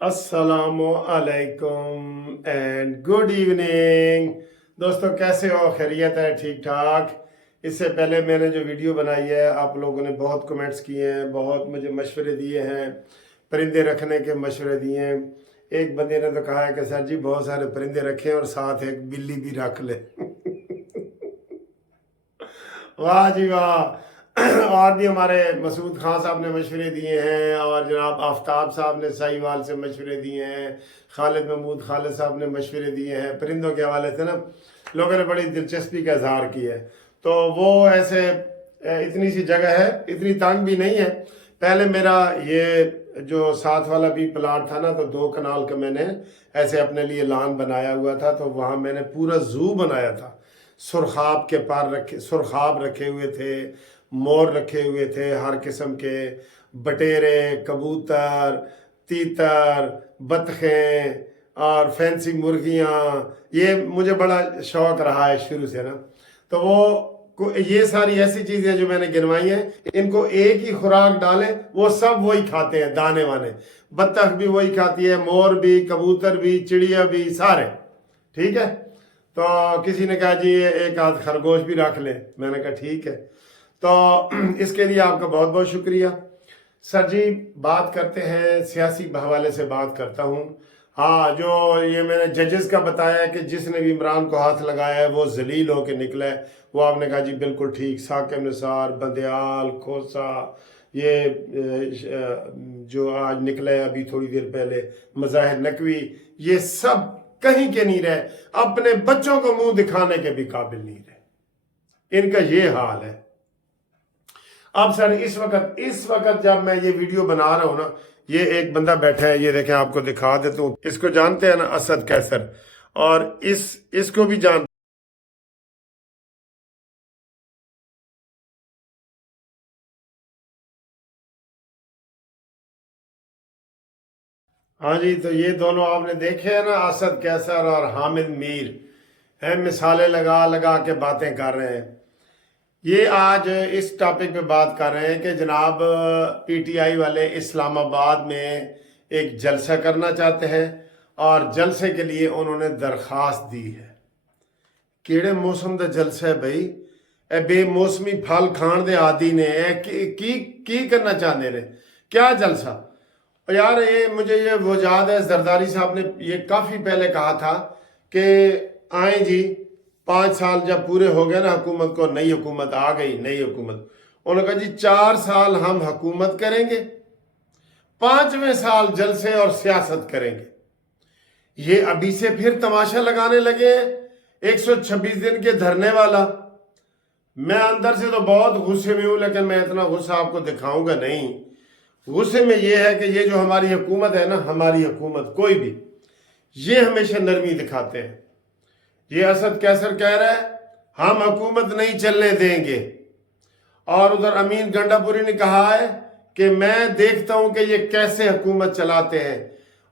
السلام علیکم and good evening دوستوں، کیسے ہو؟ خیریت ہے؟ ٹھیک ٹھاک؟ اس سے پہلے میں نے جو ویڈیو بنائی ہے، آپ لوگوں نے بہت کمنٹس کیے ہیں، بہت مجھے مشورے دیے ہیں، پرندے رکھنے کے مشورے دیے ہیں۔ ایک بندے نے تو کہا ہے کہ سر جی بہت سارے پرندے رکھیں اور ساتھ ایک بلی بھی رکھ لیں۔ واہ جی واہ! اور بھی ہمارے مسعود خان صاحب نے مشورے دیے ہیں، اور جناب آفتاب صاحب نے ساہیوال سے مشورے دیے ہیں، خالد محمود خالد صاحب نے مشورے دیے ہیں۔ پرندوں کے حوالے سے نا لوگوں نے بڑی دلچسپی کا اظہار کیا ہے، تو وہ ایسے اتنی سی جگہ ہے، اتنی تنگ بھی نہیں ہے۔ پہلے میرا یہ جو ساتھ والا بھی پلاٹ تھا نا، تو 2 کنال کا میں نے ایسے اپنے لیے لان بنایا ہوا تھا، تو وہاں میں نے پورا زو بنایا تھا۔ سرخاب کے پر رکھے، سرخاب رکھے ہوئے تھے، مور رکھے ہوئے تھے، ہر قسم کے بٹیرے، کبوتر، تیتر، بطخیں اور فینسی مرغیاں۔ یہ مجھے بڑا شوق رہا ہے شروع سے نا، تو یہ ساری ایسی چیزیں جو میں نے گنوائی ہیں، ان کو ایک ہی خوراک ڈالیں وہ سب وہی کھاتے ہیں، دانے وانے۔ بطخ بھی وہی کھاتی ہے، مور بھی، کبوتر بھی، چڑیا بھی، سارے ٹھیک ہے۔ تو کسی نے کہا جی ایک آدھ خرگوش بھی رکھ لیں، میں نے کہا ٹھیک ہے۔ تو اس کے لیے آپ کا بہت بہت شکریہ۔ سر جی بات کرتے ہیں، سیاسی حوالے سے بات کرتا ہوں۔ ہاں، جو یہ میں نے ججز کا بتایا ہے کہ جس نے بھی عمران کو ہاتھ لگایا ہے وہ ذلیل ہو کے نکلا ہے، وہ آپ نے کہا جی بالکل ٹھیک۔ ثاقب نثار، بندیال، کھوسا، یہ جو آج نکلا ہے ابھی تھوڑی دیر پہلے مظاہر نقوی، یہ سب کہیں کے نہیں رہے، اپنے بچوں کو منہ دکھانے کے بھی قابل نہیں رہے۔ ان کا یہ حال ہے۔ اب سر اس وقت جب میں یہ ویڈیو بنا رہا ہوں نا، یہ ایک بندہ بیٹھا ہے، یہ دیکھیں آپ کو دکھا دیتا ہوں۔ اس کو جانتے ہیں نا، اسد کیسر، اور اس کو بھی جانتے ہاں جی، تو یہ دونوں آپ نے دیکھے ہیں نا، اسد کیسر اور حامد میر، مثالیں لگا لگا کے باتیں کر رہے ہیں۔ یہ آج اس ٹاپک پہ بات کر رہے ہیں کہ جناب پی ٹی آئی والے اسلام آباد میں ایک جلسہ کرنا چاہتے ہیں، اور جلسے کے لیے انہوں نے درخواست دی ہے۔ کیڑے موسم دا جلسہ ہے بھائی، اے بے موسمی پھل کھان دے عادی نے کی کرنا چاہتے رہے، کیا جلسہ؟ یار مجھے یہ وجاد ہے، زرداری صاحب نے یہ کافی پہلے کہا تھا کہ آئیں جی 5 سال جب پورے ہو گئے نا حکومت کو، نئی حکومت آ گئی، نئی حکومت، انہوں نے کہا جی 4 سال ہم حکومت کریں گے، 5ویں سال جلسے اور سیاست کریں گے۔ یہ ابھی سے پھر تماشا لگانے لگے ہیں، 126 دن کے دھرنے والا۔ میں اندر سے تو بہت غصے میں ہوں، لیکن میں اتنا غصہ آپ کو دکھاؤں گا نہیں۔ غصے میں یہ ہے کہ یہ جو ہماری حکومت ہے نا، ہماری حکومت کوئی بھی، یہ ہمیشہ نرمی دکھاتے ہیں۔ یہ اسد کیسر کہہ رہا ہے ہم حکومت نہیں چلنے دیں گے، اور ادھر امین گنڈا پوری نے کہا ہے کہ میں دیکھتا ہوں کہ یہ کیسے حکومت چلاتے ہیں۔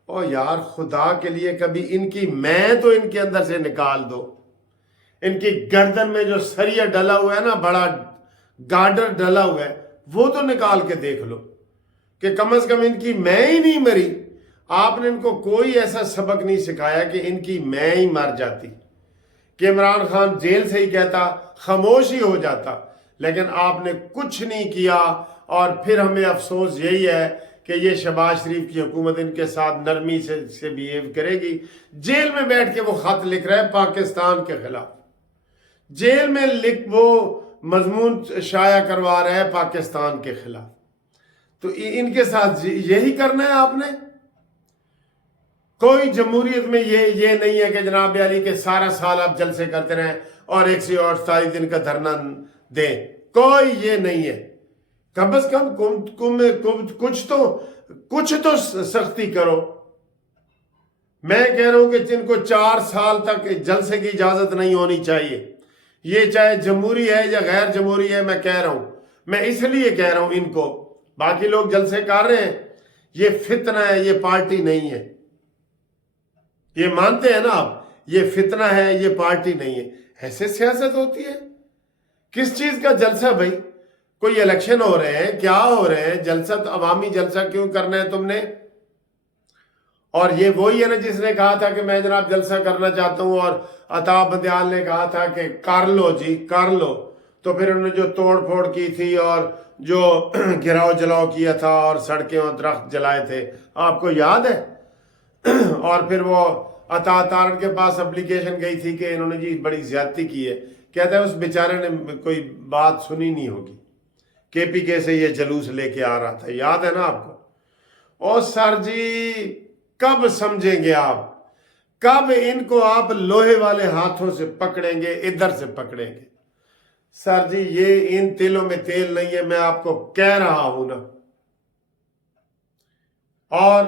او یار خدا کے لیے کبھی ان کی میں تو ان کے اندر سے نکال دو، ان کی گردن میں جو سریا ڈلا ہوا ہے نا، بڑا گارڈر ڈلا ہوا ہے، وہ تو نکال کے دیکھ لو کہ کم از کم ان کی میں ہی نہیں مری۔ آپ نے ان کو کوئی ایسا سبق نہیں سکھایا کہ ان کی میں ہی مر جاتی، کہ عمران خان جیل سے ہی کہتا، خاموش ہی ہو جاتا، لیکن آپ نے کچھ نہیں کیا۔ اور پھر ہمیں افسوس یہی ہے کہ یہ شہباز شریف کی حکومت ان کے ساتھ نرمی سے بیہیو کرے گی۔ جیل میں بیٹھ کے وہ خط لکھ رہا ہے پاکستان کے خلاف، جیل میں وہ مضمون شائع کروا رہا ہے پاکستان کے خلاف۔ تو ان کے ساتھ یہی کرنا ہے آپ نے؟ کوئی جمہوریت میں یہ نہیں ہے کہ جناب علی کے سارا سال آپ جلسے کرتے رہیں اور 148 دن کا دھرنا دیں، کوئی یہ نہیں ہے۔ کم از کم کچھ تو سختی کرو۔ میں کہہ رہا ہوں کہ جن کو 4 سال تک جلسے کی اجازت نہیں ہونی چاہیے، یہ چاہے جمہوری ہے یا غیر جمہوری ہے، میں کہہ رہا ہوں، میں اس لیے کہہ رہا ہوں ان کو، باقی لوگ جلسے کر رہے ہیں، یہ فتنہ ہے، یہ پارٹی نہیں ہے۔ یہ مانتے ہیں نا آپ، یہ فتنہ ہے، یہ پارٹی نہیں ہے۔ ایسے سیاست ہوتی ہے؟ کس چیز کا جلسہ بھائی؟ کوئی الیکشن ہو رہے ہیں، کیا ہو رہے ہیں؟ جلسہ عوامی جلسہ کیوں کرنا ہے تم نے؟ اور یہ وہی ہے نا جس نے کہا تھا کہ میں جناب جلسہ کرنا چاہتا ہوں، اور عطا بندیال نے کہا تھا کہ کر لو جی کر لو، تو پھر انہوں نے جو توڑ پھوڑ کی تھی اور جو گراؤ جلاؤ کیا تھا اور سڑکیں اور درخت جلائے تھے، آپ کو یاد ہے؟ اور پھر وہ عطا تارڑ کے پاس اپلیکیشن گئی تھی کہ انہوں نے جی بڑی زیادتی کی ہے، کہتا ہے اس بیچارے نے کوئی بات سنی نہیں ہوگی، کے پی کے سے یہ جلوس لے کے آ رہا تھا، یاد ہے نا آپ کو؟ اور سر جی کب سمجھیں گے آپ؟ کب ان کو آپ لوہے والے ہاتھوں سے پکڑیں گے، ادھر سے پکڑیں گے؟ سر جی یہ ان تیلوں میں تیل نہیں ہے، میں آپ کو کہہ رہا ہوں نا۔ اور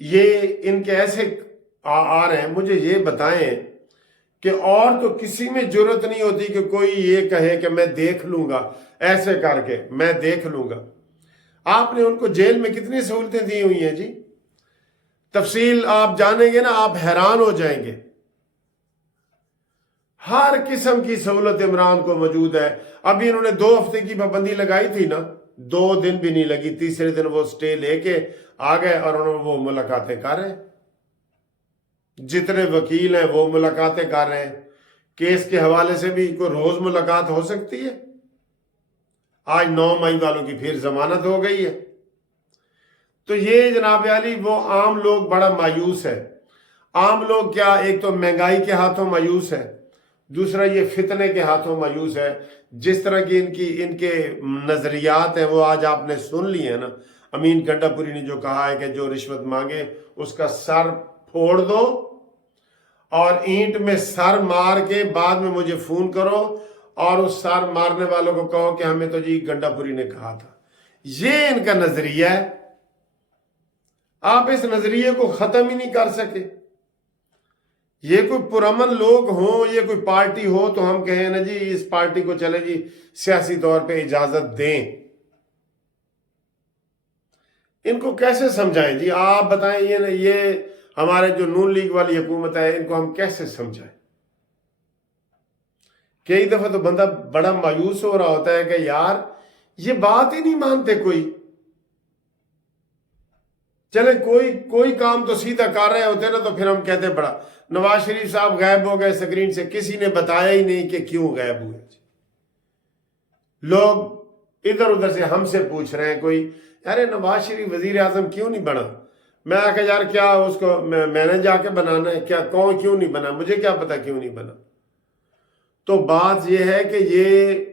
یہ ان کے ایسے آ رہے ہیں، مجھے یہ بتائیں کہ اور تو کسی میں جرت نہیں ہوتی کہ کوئی یہ کہے کہ میں دیکھ لوں گا، ایسے کر کے میں دیکھ لوں گا۔ آپ نے ان کو جیل میں کتنی سہولتیں دی ہوئی ہیں جی، تفصیل آپ جانیں گے نا آپ حیران ہو جائیں گے۔ ہر قسم کی سہولت عمران کو موجود ہے۔ ابھی انہوں نے 2 ہفتے کی پابندی لگائی تھی نا، 2 دن بھی نہیں لگی، تیسرے دن وہ سٹے لے کے آ گئے اور انہوں نے وہ ملاقاتیں کر رہے ہیں۔ جتنے وکیل ہیں وہ ملاقاتیں کر رہے ہیں، کیس کے حوالے سے بھی کوئی روز ملاقات ہو سکتی ہے۔ آج 9 مئی والوں کی پھر ضمانت ہو گئی ہے۔ تو یہ جناب علی وہ عام لوگ بڑا مایوس ہے۔ عام لوگ کیا، ایک تو مہنگائی کے ہاتھوں مایوس ہے، دوسرا یہ فتنے کے ہاتھوں مایوس ہے۔ جس طرح کی ان کے نظریات ہیں وہ آج آپ نے سن لی ہیں نا۔ امین گنڈا پوری نے جو کہا ہے کہ جو رشوت مانگے اس کا سر پھوڑ دو اور اینٹ میں سر مار کے بعد میں مجھے فون کرو، اور اس سر مارنے والوں کو کہو کہ ہمیں تو جی گنڈا پوری نے کہا تھا۔ یہ ان کا نظریہ ہے۔ آپ اس نظریے کو ختم ہی نہیں کر سکے۔ یہ کوئی پرامن لوگ ہوں، یہ کوئی پارٹی ہو تو ہم کہیں نا جی اس پارٹی کو چلے جی سیاسی طور پہ اجازت دیں۔ ان کو کیسے سمجھائیں جی؟ آپ بتائیں، یہ ہمارے جو نون لیگ والی حکومت ہے ان کو ہم کیسے سمجھائیں؟ کئی دفعہ تو بندہ بڑا مایوس ہو رہا ہوتا ہے کہ یار یہ بات ہی نہیں مانتے کوئی۔ چلے کوئی کام تو سیدھا کر رہے ہوتے نا تو پھر ہم کہتے بڑا۔ نواز شریف صاحب غائب ہو گئے سکرین سے، کسی نے بتایا ہی نہیں کہ کیوں غائب ہوئے۔ لوگ ادھر ادھر سے ہم سے پوچھ رہے ہیں، کوئی یار نواز شریف وزیر اعظم کیوں نہیں بنا؟ میں آ یار کیا اس کو میں نے جا کے بنانا ہے کیا؟ کیوں نہیں بنا؟ مجھے کیا پتا کیوں نہیں بنا؟ تو بات یہ ہے کہ یہ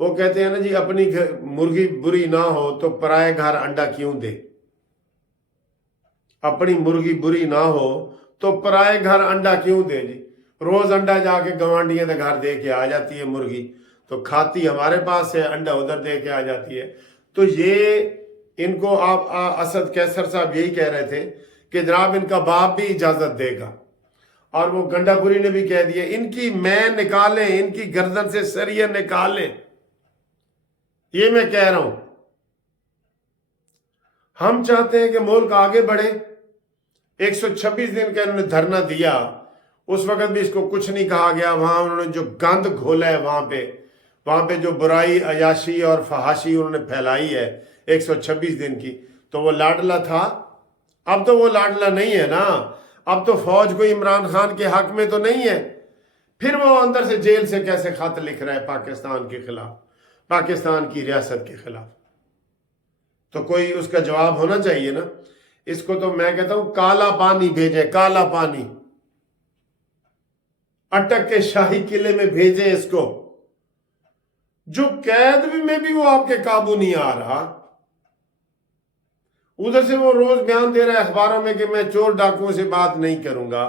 وہ کہتے ہیں نا جی اپنی مرغی بری نہ ہو تو پرائے گھر انڈا کیوں دے؟ اپنی مرغی بری نہ ہو تو پرائے گھر انڈا کیوں دے جی؟ روز انڈا جا کے گوانڈیاں دے گھر دے کے آ جاتی ہے مرغی، تو کھاتی ہمارے پاس ہے، انڈا ادھر دے کے آ جاتی ہے۔ تو یہ ان کو آپ اسد کیسر صاحب یہی کہہ رہے تھے کہ جناب ان کا باپ بھی اجازت دے گا، اور وہ گنڈا پوری نے بھی کہہ دیا ان کی میں نکالیں، ان کی گردن سے سریہ نکالیں۔ یہ میں کہہ رہا ہوں، ہم چاہتے ہیں کہ ملک آگے بڑھے۔ 126 دن کا انہوں نے دھرنا دیا، اس وقت بھی اس کو کچھ نہیں کہا گیا۔ وہاں انہوں نے جو گند گھولا ہے وہاں پہ جو برائی عیاشی اور فحاشی انہوں نے پھیلائی ہے 126 دن کی، تو وہ لاڈلا تھا۔ اب تو وہ لاڈلا نہیں ہے نا، اب تو فوج کوئی عمران خان کے حق میں تو نہیں ہے۔ پھر وہ اندر سے جیل سے کیسے خط لکھ رہا ہے پاکستان کے خلاف، پاکستان کی ریاست کے خلاف؟ تو کوئی اس کا جواب ہونا چاہیے نا۔ اس کو تو میں کہتا ہوں کالا پانی بھیجے، کالا پانی اٹک کے شاہی قلعے میں بھیجے اس کو۔ جو قید میں بھی وہ آپ کے قابو نہیں آ رہا، ادھر سے وہ روز بیان دے رہا ہے اخباروں میں کہ میں چور ڈاکوؤں سے بات نہیں کروں گا،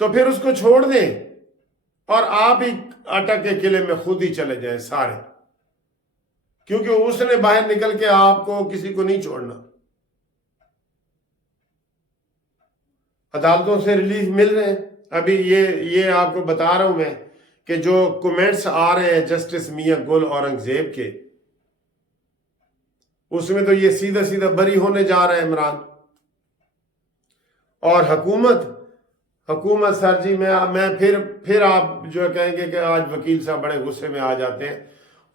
تو پھر اس کو چھوڑ دیں اور آپ ہی اٹک کے قلعے میں خود ہی چلے جائیں سارے، کیونکہ اس نے باہر نکل کے آپ کو کسی کو نہیں چھوڑنا۔ عدالتوں سے ریلیف مل رہے ہیں۔ ابھی یہ آپ کو بتا رہا ہوں میں کہ جو کومنٹس آ رہے ہیں جسٹس میاں گل اورنگزیب کے، اس میں تو یہ سیدھا سیدھا بری ہونے جا رہا ہے عمران۔ اور حکومت سر جی میں پھر آپ جو کہیں گے کہ آج وکیل صاحب بڑے غصے میں آ جاتے ہیں،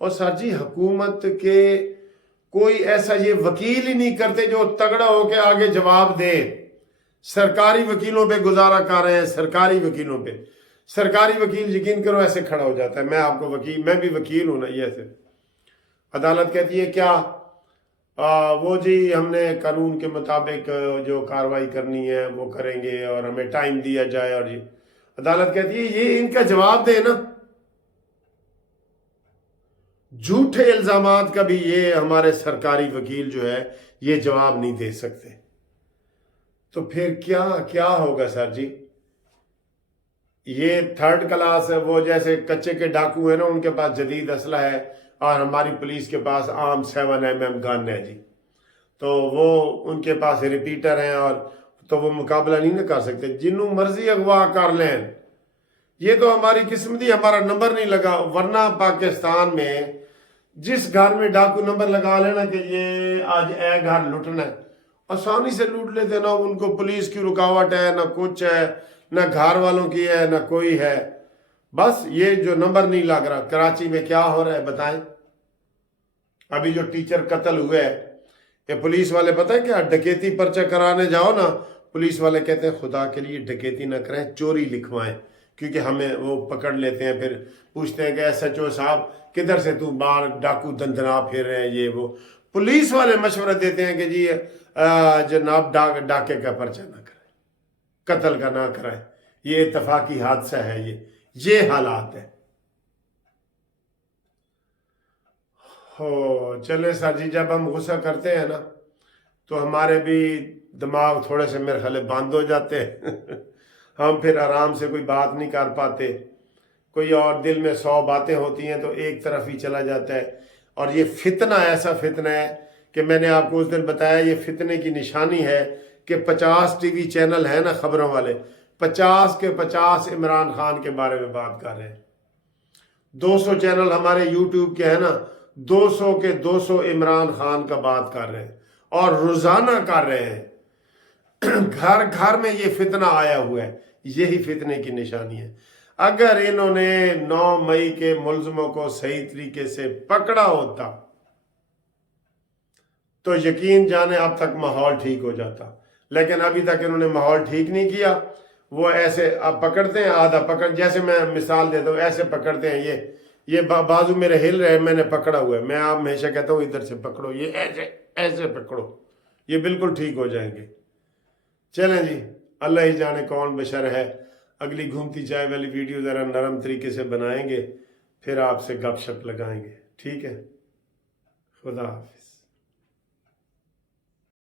اور سر جی حکومت کے کوئی ایسا یہ وکیل ہی نہیں کرتے جو تگڑا ہو کے آگے جواب دے. سرکاری وکیلوں پہ گزارا کر رہے ہیں، سرکاری وکیلوں پہ. سرکاری وکیل یقین کرو ایسے کھڑا ہو جاتا ہے، میں آپ کو وکیل، میں بھی وکیل ہوں نا، یہ ایسے. عدالت کہتی ہے کیا؟ وہ جی ہم نے قانون کے مطابق جو کارروائی کرنی ہے وہ کریں گے اور ہمیں ٹائم دیا جائے. اور یہ عدالت کہتی ہے یہ ان کا جواب دے نا. جھوٹے الزامات کا بھی یہ ہمارے سرکاری وکیل جو ہے یہ جواب نہیں دے سکتے. تو پھر کیا ہوگا سر جی؟ یہ تھرڈ کلاس ہے. وہ جیسے کچے کے ڈاکو ہیں نا، ان کے پاس جدید اسلحہ ہے اور ہماری پولیس کے پاس عام 7mm گن ہے جی. تو وہ ان کے پاس ریپیٹر ہیں اور تو وہ مقابلہ نہیں نہ کر سکتے. جنوں مرضی اغوا کر لیں، یہ تو ہماری قسمت ہی، ہمارا نمبر نہیں لگا. ورنہ پاکستان میں جس گھر میں ڈاکو نمبر لگا لینا کہ یہ آج اے گھر لٹنا ہے، آسانی سے لوٹ لیتے. نہ ان کو پولیس کی رکاوٹ ہے، نہ کچھ ہے، نہ گھر والوں کی ہے، نہ کوئی ہے. بس یہ جو نمبر نہیں لگ رہا. کراچی میں کیا ہو رہا ہے بتائیں؟ ابھی جو ٹیچر قتل ہوئے ہے، یہ پولیس والے پتہ ہے کیا، ڈکیتی پرچہ کرانے جاؤ نا، پولیس والے کہتے ہیں خدا کے لیے ڈکیتی نہ کریں، چوری لکھوائیں، کیونکہ ہمیں وہ پکڑ لیتے ہیں. پھر پوچھتے ہیں کہ ایس ایچ او صاحب کدھر سے تو باہر ڈاکو دندنا پھر رہے ہیں. یہ وہ پولیس والے مشورہ دیتے ہیں کہ جی جناب ڈاکے کا پرچہ نہ کریں، قتل کا نہ کریں، یہ اتفاقی حادثہ ہے. یہ حالات ہے. چلے سر جی، جب ہم غصہ کرتے ہیں نا تو ہمارے بھی دماغ تھوڑے سے میرے خیال بند ہو جاتے ہیں. ہم پھر آرام سے کوئی بات نہیں کر پاتے. کوئی اور دل میں 100 باتیں ہوتی ہیں تو ایک طرف ہی چلا جاتا ہے. اور یہ فتنہ ایسا فتنہ ہے کہ میں نے آپ کو اس دن بتایا، یہ فتنے کی نشانی ہے کہ 50 ٹی وی چینل ہیں نا خبروں والے، 50 کے 50 عمران خان کے بارے میں بات کر رہے ہیں. 200 چینل ہمارے یوٹیوب کے ہیں نا، 200 کے 200 عمران خان کا بات کر رہے ہیں اور روزانہ کر رہے ہیں. گھر گھر میں یہ فتنہ آیا ہوا ہے. یہی فتنے کی نشانی ہے. اگر انہوں نے 9 مئی کے ملزموں کو صحیح طریقے سے پکڑا ہوتا تو یقین جانے اب تک ماحول ٹھیک ہو جاتا. لیکن ابھی تک انہوں نے ماحول ٹھیک نہیں کیا. وہ ایسے اب پکڑتے ہیں، آدھا پکڑ، جیسے میں مثال دیتا ہوں، ایسے پکڑتے ہیں، یہ بازو میرے ہل رہے، میں نے پکڑا ہوا ہے. میں آپ ہمیشہ کہتا ہوں ادھر سے پکڑو، یہ ایسے پکڑو، یہ بالکل ٹھیک ہو جائیں گے. چلیں جی، اللہ ہی جانے کون بشر ہے. اگلی گھومتی چائے والی ویڈیو ذرا نرم طریقے سے بنائیں گے، پھر آپ سے گپ شپ لگائیں گے. ٹھیک ہے، خدا حافظ.